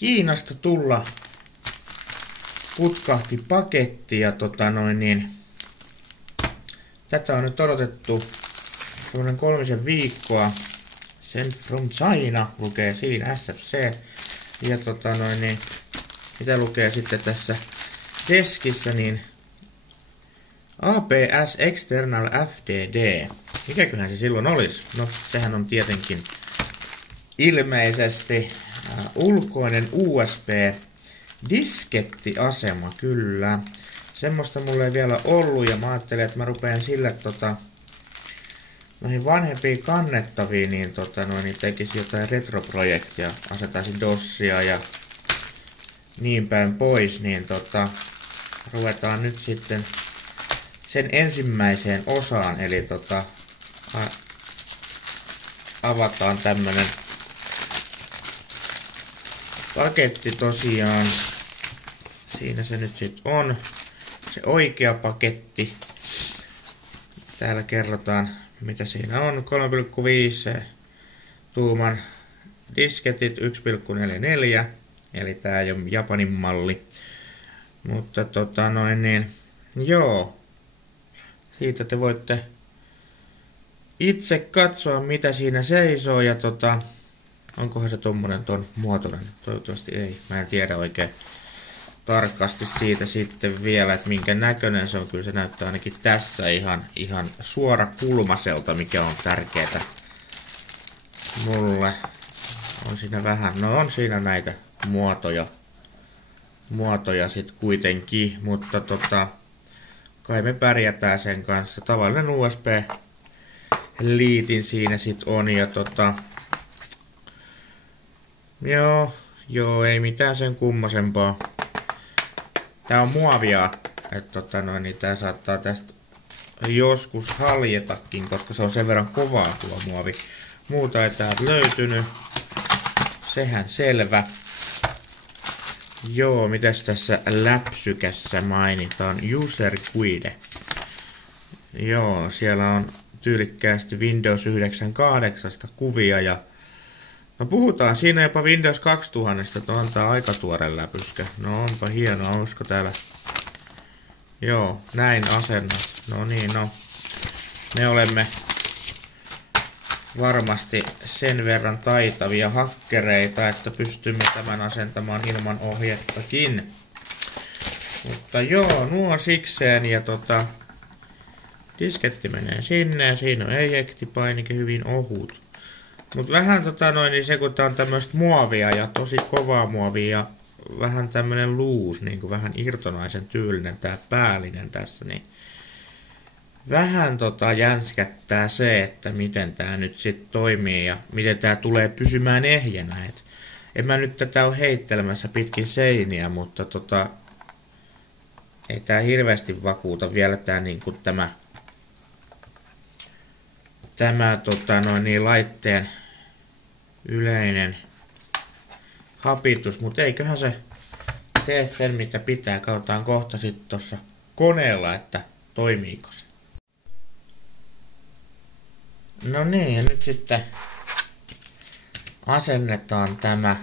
Kiinasta tulla putkahti paketti ja tätä on nyt odotettu semmoinen 3 viikkoa. Sent from China lukee siinä SFC ja mitä lukee sitten tässä deskissä, niin APS External FDD. Mikäköhän se silloin olisi? No, sehän on tietenkin ilmeisesti ulkoinen USB-diskettiasema, kyllä. Semmoista mulla ei vielä ollut ja mä ajattelin, että mä rupean sille noihin vanhempiin kannettaviin, niin tekisin jotain retroprojektia, asetaisin DOSia ja niin päin pois, niin ruvetaan nyt sitten sen ensimmäiseen osaan, eli avataan tämmönen paketti tosiaan. Siinä se nyt sitten on, se oikea paketti. Täällä kerrotaan mitä siinä on. 3,5 tuuman disketit, 1,44, eli tää ei ole Japanin malli. Mutta joo. Siitä te voitte itse katsoa mitä siinä seisoo ja onkohan se tommonen ton muotoinen? Toivottavasti ei. Mä en tiedä oikein tarkasti siitä sitten vielä, että minkä näköinen se on. Kyllä se näyttää ainakin tässä ihan suorakulmaiselta, mikä on tärkeää mulle. On siinä vähän, no on siinä näitä muotoja sit kuitenkin, mutta kai me pärjätään sen kanssa. Tavallinen USB-liitin siinä sit on ja joo, ei mitään sen kummosempaa. Tää on muovia, että niin tää saattaa tästä joskus haljetakin, koska se on sen verran kovaa tuo muovi. Muuta ei täältä löytynyt. Sehän selvä. Joo, mitäs tässä läpsykässä mainitaan? User Guide. Joo, siellä on tyylikkäästi Windows 98 kuvia ja no puhutaan siinä jopa Windows 2000, että on tää aika tuore läpyskä. No onpa hienoa, olisiko täällä. Joo, näin asennot. No niin, no. Me olemme varmasti sen verran taitavia hakkereita, että pystymme tämän asentamaan ilman ohjettakin. Mutta joo, nuo sikseen ja disketti menee sinne ja siinä on ejektipainike hyvin ohut. Mut vähän niin se kun tää on tämmöstä muovia ja tosi kovaa muovia ja vähän tämmönen loose, niinku vähän irtonaisen tyylinen tää päällinen tässä, niin vähän jänskättää se, että miten tää nyt sit toimii ja miten tää tulee pysymään ehjänä. Et en mä nyt tätä oo heittelemässä pitkin seiniä, mutta ei tää hirveästi vakuuta vielä tää niinku tämä laitteen yleinen hapitus, mutta eiköhän se tee sen mitä pitää. Katsotaan kohta sitten tuossa koneella, että toimiiko se. No niin, ja nyt sitten asennetaan tämä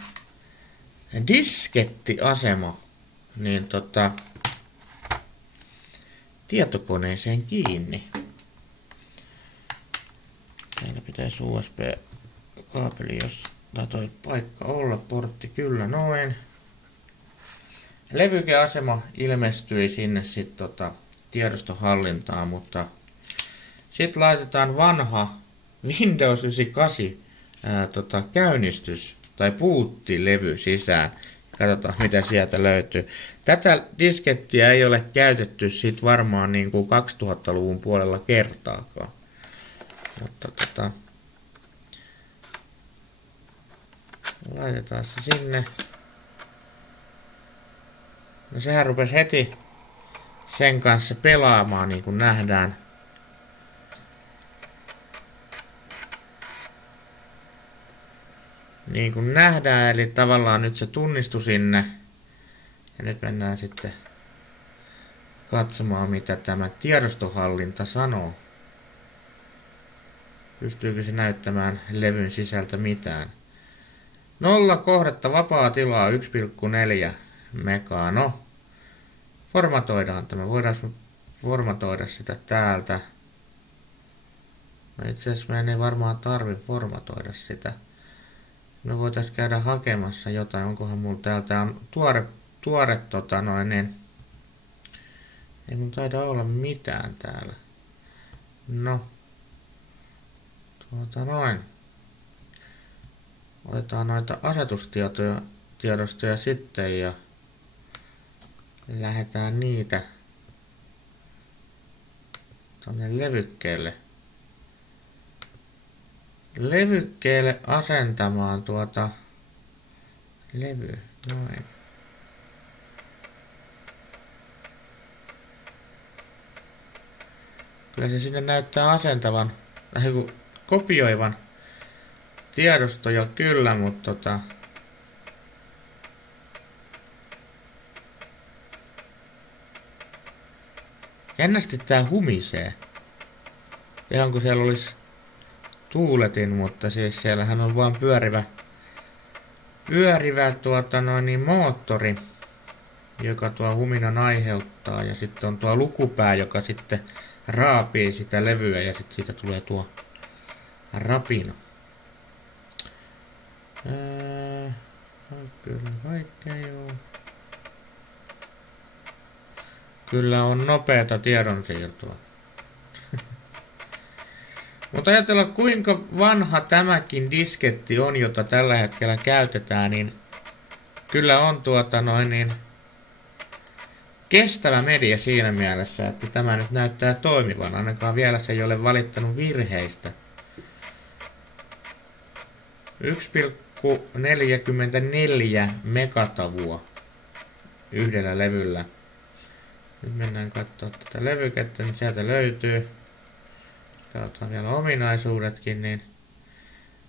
diskettiasema niin tietokoneeseen kiinni. Täällä pitäisi USB-kaapeli, jos toi paikka olla, portti kyllä noin. Levykeasema ilmestyi sinne sitten tiedostohallintaan, mutta sitten laitetaan vanha Windows 98 käynnistys tai boottilevy sisään. Katsotaan mitä sieltä löytyy. Tätä diskettiä ei ole käytetty sit varmaan niin kuin 2000-luvun puolella kertaakaan. Mutta laitetaan se sinne. No sehän rupesi heti sen kanssa pelaamaan niin kuin nähdään. Niin kuin nähdään, eli tavallaan nyt se tunnistui sinne. Ja nyt mennään sitten katsomaan mitä tämä tiedostohallinta sanoo. Pystyykö se näyttämään levyn sisältä mitään? 0 kohdetta vapaa tilaa 1,4 megaa. No, formatoidaan tämä. Voidaan formatoida sitä täältä. No itse asiassa meidän ei varmaan tarvi formatoida sitä. Me voitaisiin käydä hakemassa jotain. Onkohan mulla täältä on tuore niin. Ei mun taida olla mitään täällä. No. Noin. Otetaan noita asetustiedostoja sitten ja lähdetään niitä tonne levykkeelle asentamaan levy. Noin. Kyllä se sinne näyttää asentavan, kopioivan tiedostoja kyllä, mutta jännästi tää humisee. Ihan kun siellä olisi tuuletin, mutta siis siellähän on vaan pyörivä moottori, joka tuo huminan aiheuttaa, ja sitten on tuo lukupää, joka sitten raapii sitä levyä ja sitten siitä tulee tuo rapina. Kyllä kaikkea joo. Kyllä on nopeata tiedonsiirtoa. Mutta ajatellaan kuinka vanha tämäkin disketti on, jota tällä hetkellä käytetään, niin kyllä on kestävä media siinä mielessä, että tämä nyt näyttää toimivan. Ainakaan vielä se ei ole valittanut virheistä. 1,44 megatavua yhdellä levyllä. Nyt mennään katsoa tätä levykettä, niin sieltä löytyy. Katsotaan vielä ominaisuudetkin, niin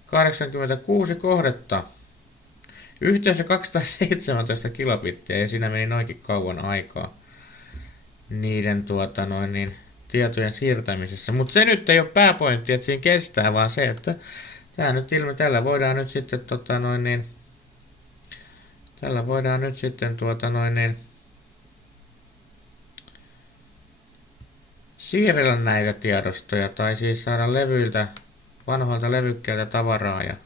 86 kohdetta. Yhteensä 217 kilobittiä ja siinä meni noinkin kauan aikaa niiden tietojen siirtämisessä. Mutta se nyt ei ole pääpointti, että siinä kestää, vaan se, että tällä voidaan nyt sitten tällä voidaan nyt sitten siirrellä näitä tiedostoja tai siis saada levyiltä, vanhoilta levykkeiltä tavaraa ja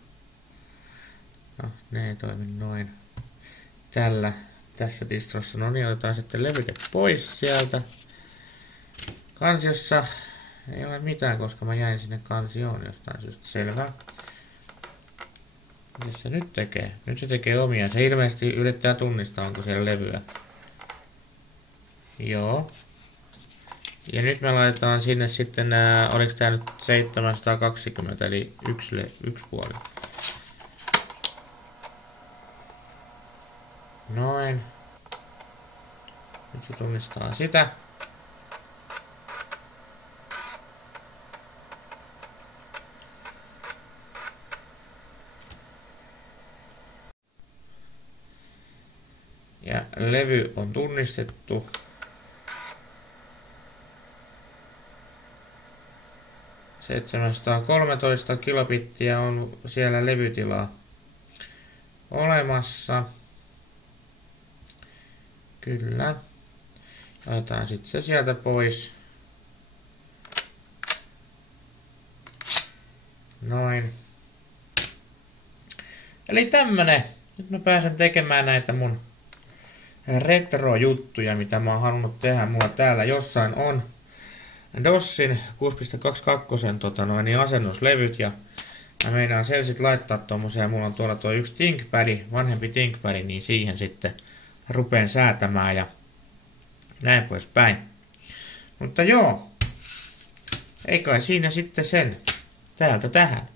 no, ne ei toimi noin. Tässä distrossa, no niin, otetaan sitten levyke pois sieltä. Kansiossa ei ole mitään, koska mä jäin sinne kansioon jostain syystä, selvä. Mitä se nyt tekee? Nyt se tekee omia. Se ilmeisesti yrittää tunnistaa, onko siellä levyä. Joo. Ja nyt me laitetaan sinne sitten nää, oliks tää nyt 720, eli yksi puoli. Noin. Nyt se tunnistaa sitä. Ja levy on tunnistettu. – 713 kilobittiä on siellä levytilaa olemassa. Kyllä. Otetaan sitten se sieltä pois. Noin. Eli tämmönen. Nyt mä pääsen tekemään näitä mun retro-juttuja, mitä mä oon halunnut tehdä. Mulla täällä jossain on DOSin 6.22 asennuslevyt ja mä meinaan sen sit laittaa tommoseen. Mulla on tuolla tuo yksi ThinkPad, vanhempi ThinkPad, niin siihen sitten rupeen säätämään ja näin poispäin. Mutta joo, ei kai siinä sitten sen. Täältä tähän.